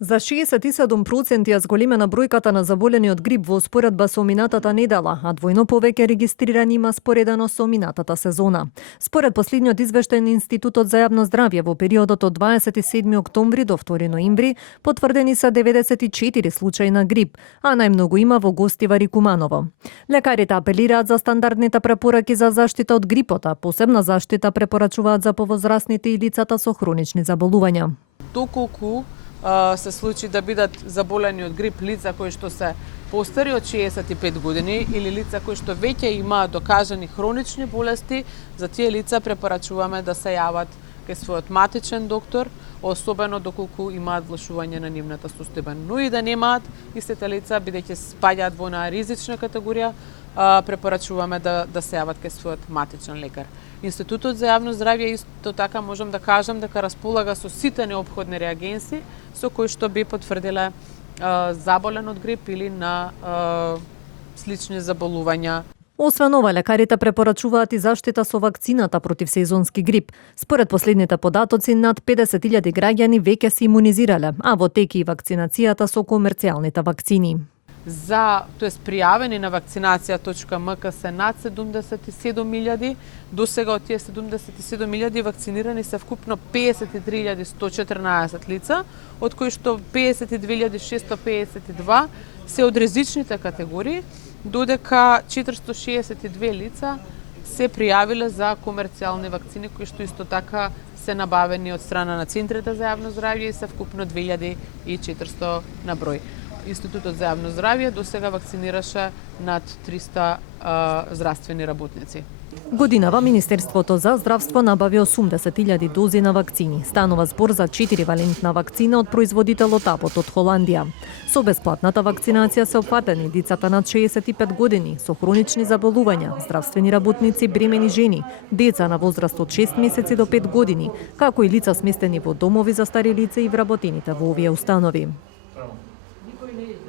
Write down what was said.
За 67% ја зголемена бројката на заболени од грип во споредба со минатата недела, а двојно повеќе регистрирани има споредено со минатата сезона. Според последниот извештај на Институтот за јавно здравје во периодот од 27 октомври до 2 ноември потврдени се 94 случаи на грип, а најмногу има во Гостивар и Куманово. Лекарите апелираат за стандардните препораки за заштита од грипот, а посебна заштита препорачуваат за повозрасните и лицата со хронични заболувања. Доколку се случи да бидат заболени од грип лица кои што се постари од 65 години или лица кои што веќе имаат докажани хронични болести, за тие лица препорачуваме да се јават кај својот матичен доктор, особено доколку имаат влошување на нивната состојба. Но и да немаат, истите лица, бидејќи спаѓаат во една ризична категорија, препорачуваме да се јават кај својот матичен лекар. Институтот за јавно здравје исто така можам да кажам дека располага со сите неопходни реагенси со кои што би потврдиле заболен од грип или на слични заболувања. Освен ова, лекарите препорачуваат и заштита со вакцината против сезонски грип. Според последните податоци, над 50.000 граѓани веќе се имунизирале, а во теки и вакцинацијата со комерцијалните вакцини. Тоест пријавени на вакцинација.мк се над 77.000, до сега од тие 77.000 вакцинирани се вкупно 53.114 лица, од кои што 52.652 се од ризичните категории, додека 462 лица се пријавиле за комерцијални вакцини, кои што исто така се набавени од страна на центрите за јавно здравје и се вкупно 2.400 на број. Институтот за јавно здравје до сега вакцинираше над 300 здравствени работници. Годинава Министерството за здравство набави 80.000 дози на вакцини. Станува збор за 4-валентна вакцина од производителот Абот од Холандија. Со бесплатната вакцинација се опфатени децата над 65 години со хронични заболувања, здравствени работници, бремени жени, деца на возраст од 6 месеци до 5 години, како и лица сместени во домови за стари лица и вработените во овие установи.